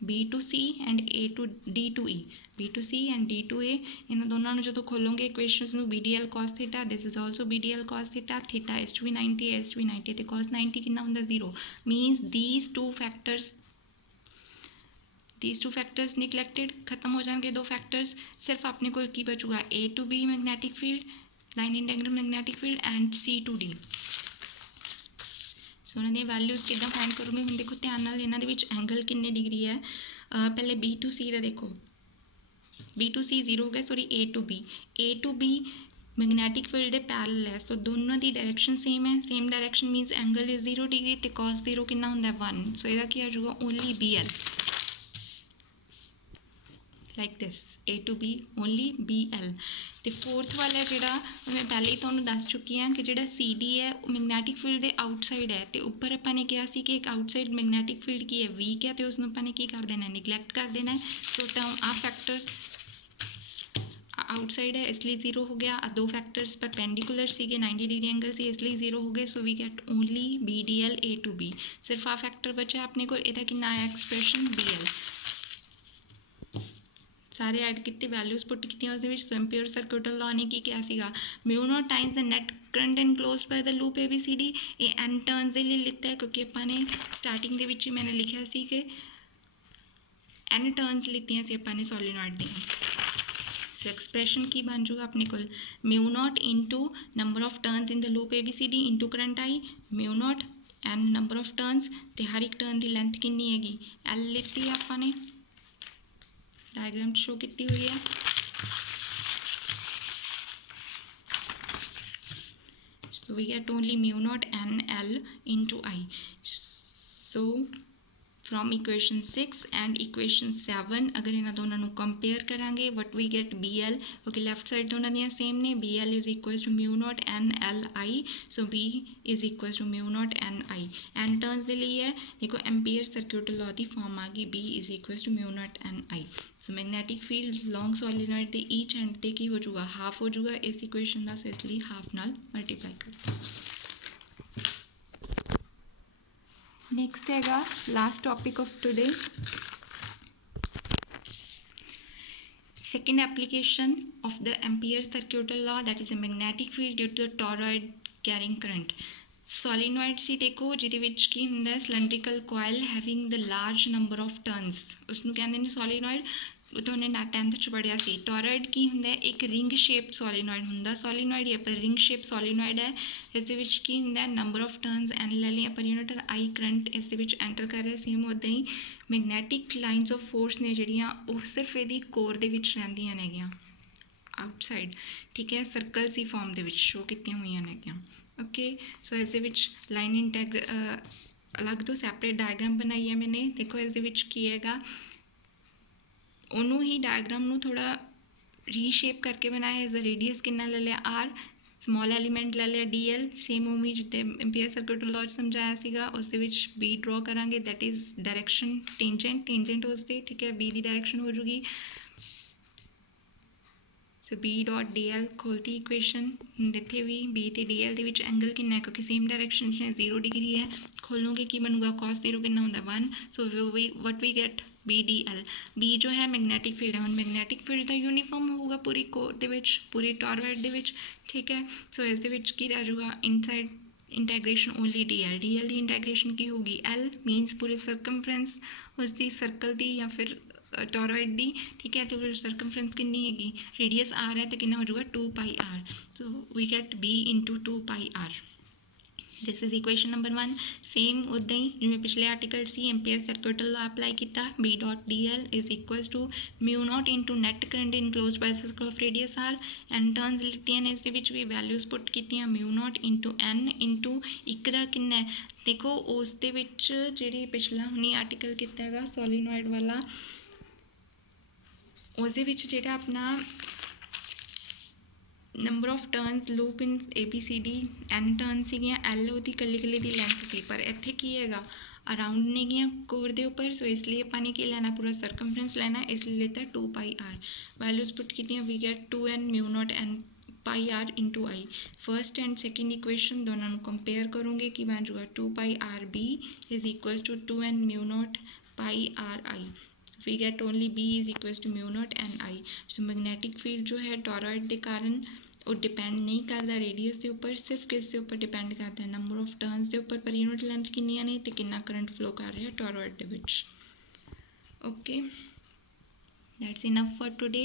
B to C and A to D to E, B to C and D to A, ਇਹਨਾਂ ਦੋਨਾਂ ਨੂੰ ਜਦੋਂ ਖੋਲੋਗੇ ਇਕੁਏਸ਼ਨਸ ਨੂੰ BDL cos theta, this is also BDL cos theta, theta is to be 90, A is to be 90 ਅਤੇ cos 90 ਕਿੰਨਾ ਹੁੰਦਾ 0, means these two factors neglected, ਖਤਮ ਹੋ ਜਾਣਗੇ ਦੋ ਫੈਕਟਰਸ। ਸਿਰਫ ਆਪਣੇ ਕੋਲ ਕੀ ਬਚੂਗਾ A to B magnetic field, line integral magnetic field and C to D। So ਉਹਨਾਂ ਦੀਆਂ ਵੈਲਿਊਜ਼ ਕਿੱਦਾਂ ਫਾਈਂਡ ਕਰੋਗੇ, ਹੁਣ ਦੇਖੋ ਧਿਆਨ ਨਾਲ ਇਹਨਾਂ ਦੇ ਵਿੱਚ ਐਂਗਲ ਕਿੰਨੇ ਡਿਗਰੀ ਹੈ। ਪਹਿਲੇ B to C ਦਾ ਦੇਖੋ, B to C 0 ਹੋ ਗਿਆ, sorry A to B magnetic field ਦੇ ਪੈਰਲਲ ਹੈ। ਸੋ ਦੋਨਾਂ ਦੀ ਡਾਇਰੈਕਸ਼ਨ ਸੇਮ ਹੈ, same direction means angle is 0 degree ਅਤੇ cos 0 ਕਿੰਨਾ ਹੁੰਦਾ 1। ਸੋ ਇਹਦਾ ਕੀ ਆ ਜਾਊਗਾ only BL, like this A to B only BL। ਅਤੇ ਫੋਰਥ ਵਾਲਾ ਜਿਹੜਾ ਮੈਂ ਪਹਿਲੇ ਹੀ ਤੁਹਾਨੂੰ ਦੱਸ ਚੁੱਕੀ ਹਾਂ ਕਿ ਜਿਹੜਾ CD ਹੈ ਉਹ ਮੈਗਨੈਟਿਕ ਫੀਲਡ ਦੇ ਆਊਟਸਾਈਡ ਹੈ ਅਤੇ ਉੱਪਰ ਆਪਾਂ ਨੇ ਕਿਹਾ ਸੀ ਕਿ ਇੱਕ ਆਊਟਸਾਈਡ ਮੈਗਨੈਟਿਕ ਫੀਲਡ ਕੀ ਹੈ ਵੀਕ ਹੈ ਅਤੇ ਉਸਨੂੰ ਆਪਾਂ ਨੇ ਕੀ ਕਰ ਦੇਣਾ ਨਿਗਲੈਕਟ ਕਰ ਦੇਣਾ। ਸੋ ਤਾਂ ਆਹ ਫੈਕਟਰ ਆਊਟਸਾਈਡ ਹੈ ਇਸ ਲਈ 0 ਹੋ ਗਿਆ। ਦੋ ਫੈਕਟਰਸ ਪਰਪੈਂਡੀਕੂਲਰ ਸੀਗੇ 90 ਡਿਗਰੀ ਐਂਗਲ ਸੀ ਇਸ ਲਈ 0 ਹੋ ਗਏ। So we get only BDL A to B। ਸਿਰਫ ਆ ਫੈਕਟਰ ਬਚਿਆ ਆਪਣੇ ਕੋਲ। ਇਹਦਾ ਕਿੰਨਾ ਆਇਆ ਐਕਸਪ੍ਰੈਸ਼ਨ BL। ਸਾਰੇ ਐਡ ਕੀਤੇ ਵੈਲਿਊਜ਼ ਪੁੱਟ ਕੀਤੀਆਂ ਉਸਦੇ ਵਿੱਚ। ਸੋ ਐਂਪੀਅਰ ਸਰਕੂਟਲ ਲਾਅ ਨੇ ਕੀ ਕਿਹਾ ਸੀਗਾ mu naught times the net current enclosed by the loop ABCD। ਇਹ n ਟਰਨਸ ਦੇ ਲਈ ਲਿੱਤਾ ਹੈ ਕਿਉਂਕਿ ਆਪਾਂ ਨੇ ਸਟਾਰਟਿੰਗ ਦੇ ਵਿੱਚ ਹੀ ਮੈंने ਲਿਖਿਆ ਸੀ ਕਿ n ਟਰਨਸ ਲਿੱਤੀਆਂ ਸੀ ਆਪਾਂ ਨੇ ਸੋਲੀਨੋਇਡ ਦੀਆਂ। ਸੋ ਐਕਸਪ੍ਰੈਸ਼ਨ ਕੀ ਬਣ ਜੂਗਾ ਆਪਣੇ ਕੋਲ mu naught into number of turns in the loop ABCD into current I। Mu naught n number of turns ਤੇ ਹਰ ਇੱਕ ਟਰਨ ਦੀ ਲੈਂਥ ਕਿੰਨੀ ਹੈਗੀ L ਲਿੱਤੀ ਆਪਾਂ ਨੇ डायग्राम शो की हुई है। So we get only mu naught n L into I। So from equation 6 and equation 7 अगर इन्हों दोनों को कंपेयर करांगे what we get BL क्योंकि left side दोनों दियाँ सेम ने। BL is equals to mu naught n L I। So B is equals to mu naught n I। n turns दे लिए है देखो एम्पीयर सर्क्यूटल लॉ की फॉर्म आ गई B is equals to mu naught n I। So magnetic field long solenoid के each end ते की हो जाऊगा हाफ हो जाऊगा इस इक्वेशन का। सो इसलिए हाफ नाल मल्टीप्लाई कर। नेक्स्ट हैगा last topic of today second application of the Ampere circuital law that is a magnetic field due to the toroid carrying current। Solenoid सी देखो जिहदे विच की हुंदा cylindrical coil having the large number of turns उसनूं कहंदे ने सोलीनॉइड। तुहानूं 10th च पढ़िया सी। टॉरॉइड की हुंदा एक रिंग शेप सोलीनॉइड हुंदा। सोलीनॉइड ये पर रिंग शेप सोलीनॉइड है इस दे विच की हुंदा नंबर ऑफ टर्न्स एन ले लिया पर यूनिट आई करंट इस दे विच एंटर कर रहा। सेम उदां ही मैग्नेटिक लाइनस ऑफ फोर्स ने जिहड़ियां वो सिर्फ इहदी कोर दे विच रहिंदियां नेगियां आउटसाइड। ठीक है सर्कल सी फॉर्म दे विच शो कीतियां होईयां नेगियां। ओके सो इस दे विच लाइन अलग तो सैपरेट डायग्राम बनाई है मैंने। देखो इस दे विच की हैगा ਉਹਨੂੰ ही डायग्राम ਨੂੰ थोड़ा रीशेप करके बनाया। इस रेडियस कितना ले लिया R स्मॉल एलीमेंट ले लिया DL। सेम उम्मीद जिते एम्पीयर सर्किट लॉ समझाया सीगा उस दे विच B ड्रॉ करांगे दैट इज़ डायरैक्शन टेंजेंट उसदे। ठीक है B की डायरैक्शन हो जूगी। सो B डॉट DL खोलती इक्वेशन इत्थे भी B ते DL दे विच एंगल कितना है क्योंकि सेम डायरैक्शन 0 डिग्री है। खोलोगे की बनूगा cos 0 कितना होंदा 1। So what we get BDL। B जो है मैग्नेटिक फील्ड है। हम मैग्नेटिक फील्ड का यूनीफॉर्म होगा पूरी कोर दे विच पूरी टॉरॉइड दे विच। ठीक है सो इस दे विच की रह जाऊगा इनसाइड इंटैग्रेशन ओनली DL। DL की इंटैग्रेशन की होगी L मीनस पूरे सर्कमफ्रेंस उसकी सर्कल की या फिर टॉरॉइड दी। ठीक है तो फिर सर्कमफ्रेंस कितनी हैगी रेडियस R है तो कितना हो जाएगा 2πr। So we get B into 2πr। This is equation number 1। Same उदां ही जिवें पिछले आर्टिकल सी एम्पीयर सर्किटल लॉ अप्लाई किया B dot DL is equals to mu naught into net current enclose by circle of radius R। N turns लित्तियां ने इस दे विच भी वैल्यूज़ पुट कीतियां mu naught into N into एक दा किन्ना है देखो उस दे विच जिहड़ी पिछला हुणी आर्टिकल किया हैगा सोलीनॉइड वाला उस दे विच जिहड़ा अपना number of turns loop in ABCD N turn सीगियां L ਉਹਦੀ ਕੱਲੀ ਦੀ ਲੈਂਥ ਸੀ पर ਇੱਥੇ ਕੀ ਹੈਗਾ अराउंड ने गया कोर के उपर। सो इसलिए अपने की लेना पूरा सर्कमफ्रेंस लेना इसलिए लेता 2πr। वैल्यूज पुट की we get 2n mu naught n πr into i. First and second equation दोनों को कंपेयर करूँगे कि बन जाऊगा 2πrb इज इक्वल्स टू 2n mu naught πri। We get only B is equals to mu naught ni। So magnetic field जो है टॉरॉइड के कारण वो डिपेंड नहीं करता रेडियस के उपर सिर्फ किस के उपर डिपेंड करता है नंबर ऑफ टर्न्स के उपर पर यूनिट लेंथ कितनी ने तो कितना करंट फ्लो कर रहा है टॉरॉइड के विच। Okay that's enough for today.